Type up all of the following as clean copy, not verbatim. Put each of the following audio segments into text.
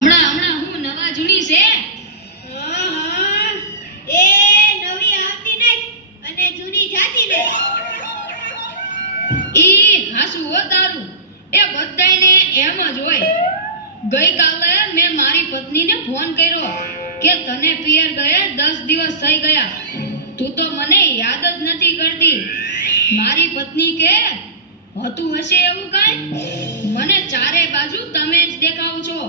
હમણાં હમણાં હું નવા જૂની છે. હા હા એ નવી આવતી નહીં અને જૂની જાતી નહીં. ઈ હાસુ હો તારું. એ બધાયને એમ જ હોય. ગઈકાલે મેં મારી પત્નીને ફોન કર્યો કે તને પિયર ગયા 10 દિવસ થઈ ગયા, તું તો મને યાદ જ નથી કરતી. મારી પત્ની કે હતું હશે એવું કાંઈ? મને ચારે બાજુ તમે જ દેખાવ છો.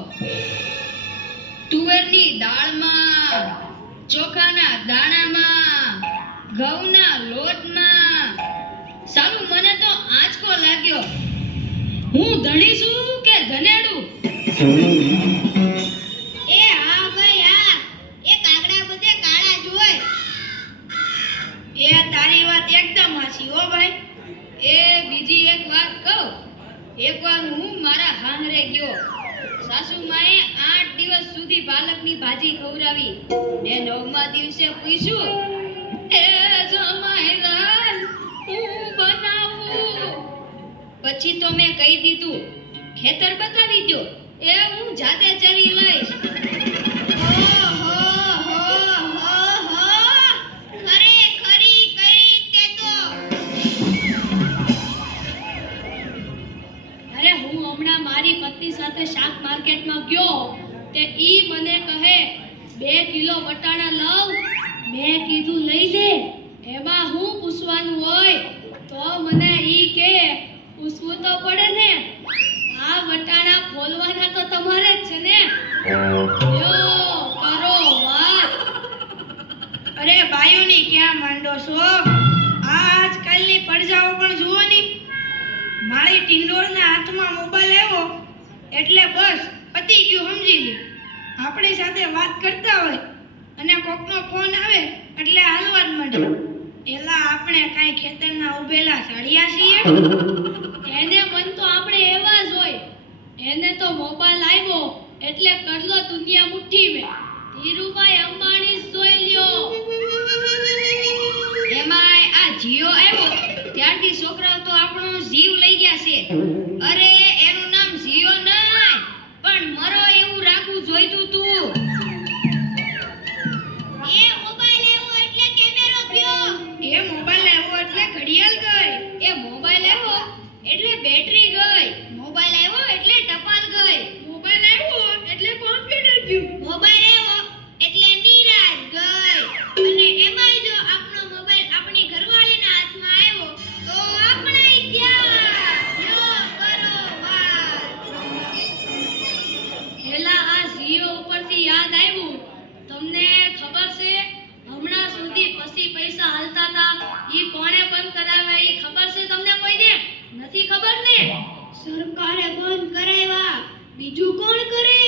તુવેરની દાળમાં, ચોખાના દાણામાં, ઘઉંના લોટમાં. સાલું મને તો આંચકો લાગ્યો. હું ધણી છું કે ધનેડું? એ હા ભાઈ હા, એ કાગડા બધે કાળા જ હોય. એ તારી વાત એકદમ હાચી હો ભાઈ. એ બીજી એક વાત કહું. એકવાર હું મારા હાંહરે ગયો. સાસુમાએ 8 દિવસ સુધી પાલકની ભાજી ખવડાવી ને 9મા દિવસે પૂછ્યું, એ જમાઈલાલ હું બનાવું? પછી તો મેં કહી દીધું, ખેતર બતાવી દો, એ હું જાતે ચરી લઈશ. અરે હું હમણાં મારી પત્ની સાથે શાક માર્કેટમાં ગયો તે ઈ મને કહે 2 કિલો વટાણા લાવ. મેં કીધું લઈ લે, એમાં હું પૂછવાનું હોય? તો મને ઈ કે પૂછવું તો પડે ને, આ વટાણા ફોલવાના તો તમારે જ છે ને. લ્યો કરો વાત. અરે ભાઈઓની ક્યાં માંડો છો? આજકાલની પડજાઓ પણ જુઓ ની. મારી ટિંડોળના હાથમાં મોબાઈલ આવ્યો એટલે બસ પતી ગયું, સમજી લે. આપણી સાથે વાત કરતા હોય અને કોકનો ફોન આવે એટલે હાલવા જ માંડે. એલા આપણે કાંઈ ખેતરના ઉભેલા સળિયા છીએ? એને મન તો આપણે એવા જ હોય. એને તો મોબાઈલ આવ્યો એટલે કરલો દુનિયા મુઠ્ઠી મેં. ધીરુભાઈ અંબાણી જોઈ લ્યો. એમાંય આ જીઓ આવ્યો ત્યારથી છોકરાઓ તો આપણો જીવ લઈ ગયા છે. અરે એનું નામ જીઓ નહીં પણ મરો એવું રાખવું જોઈતું તું. એ મોબાઈલ આવ્યો એટલે કેમેરો ગયો. એ મોબાઈલ આવ્યો એટલે ઘડિયાળ ગઈ. એ મોબાઈલ આવ્યો એટલે બેટરી ગઈ. મોબાઈલ આવ્યો એટલે ટપાલ ગઈ. મોબાઈલ આવ્યો એટલે કોમ્પ્યુટર ગયું. મોબાઈલ આવ્યો એટલે નિરાજ ગઈ. અને એમાંય જો આપણો મોબાઈલ આપણી ઘરવાળીના હાથમાં આવ્યો તો આપણે ગયા. યો કરો વાત. એલા આ જીઓ ઉપરથી યાદ આવ્યું. તમને ખબર છે હમણાં સુધી પછી પૈસા હાલતા હતા ઈ કોણે બંધ કરાવ્યા? ઈ ખબર છે તમને કોઈને? નથી ખબર ને? સરકારે બંધ કરાવ્યા, બીજું કોણ કરે?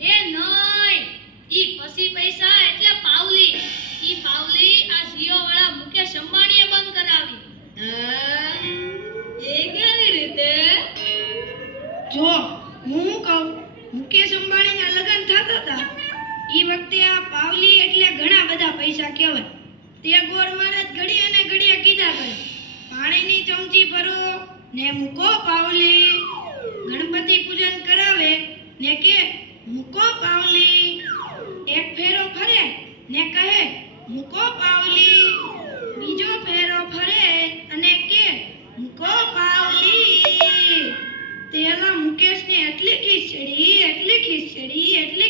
એ નહીં, ઈ પછી પૈસા એટલે પાવલી. ઈ પાવલી આ જીઓ વાળા મુકેશ અંબાણીએ બંધ કરાવી. એ કેવી રીતે? જો હું કહું, મુકેશ અંબાણીના લગ્ન થતા હતા ઈ વખતે આ પાવલી એટલે ઘણા બધા પૈસા કહેવાય. તે ગોર મહારાજ ઘડીએ ને ઘડીએ કીધા કરે, પાણીની ચમચી ભરો ને મૂકો પાવલી. ગણપતિ પૂજન કરાવે ને કે મૂકો પાવલી. એક ફેરો ફરે ને કહે મૂકો પાવલી. બીજો ફેરો ફરે અને કે મૂકો પાવલી. તેલા મુકેશને એટલી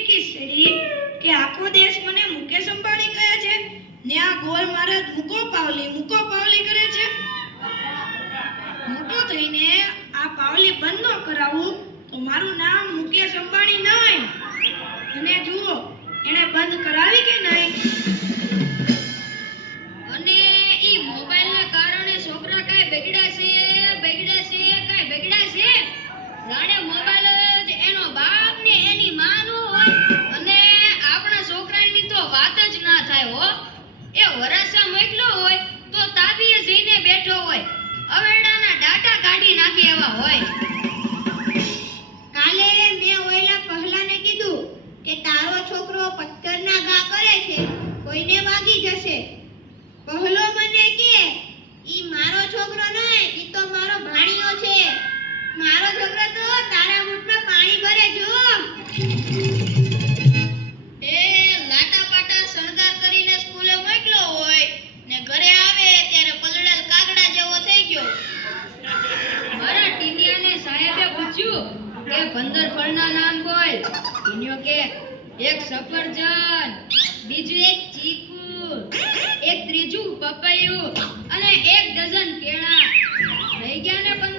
ખીચડી કે આખો દેશ મને મુકેશ અંબાણી કહે છે ને આ ગોર મહારાજ મૂકો પાવલી કરે છે. મોટો થઈને આ પાવલી બંધ ન કરાવું તો મારું નામ મુકેશ અંબાણી નહીં. અને જુઓ એણે બંધ કરાવી કે નહીં. અને ઈ મોબાઈલના કારણે છોકરા કાંઈ બગડ્યા છે? જાણે મોબાઈલ જ એનો બાપ ને એની માં નો હોય. અને આપણા છોકરાની તો વાત જ ના થાય હો. એ વરાસા મોકલો હોય તો તાબીએ જઈને બેઠો હોય, અવેડાના ડાટા કાઢી નાખે એવા હોય. કાલે મેં ઓયલા પહેલાને કીધું કે તારો છોકરો પથ્થરના ઘા કરે છે, કોઈને વાગી જશે. પહેલો મને કે ઈ મારો છોકરો નહીં, ઈ તો મારો ભાણિયો છે. મારો છોકરો તો તારા મૂઠમાં પાણી ભરે જો. એ લાટા પાટા શણગાર કરીને સ્કૂલે મોકલ્યો હોય ને ઘરે આવે ત્યારે પલળેલ કાગડા જેવો થઈ ગયો. મારા ટીનિયાને સાહેબે પૂછ્યું કે 15 ફળના નામ બોલ. ટીનિયો કે એક સફરજન, બીજું એક ચીકુ, એક ત્રીજું પપૈયું અને એક ડઝન કેળા. થઈ ગયા ને 15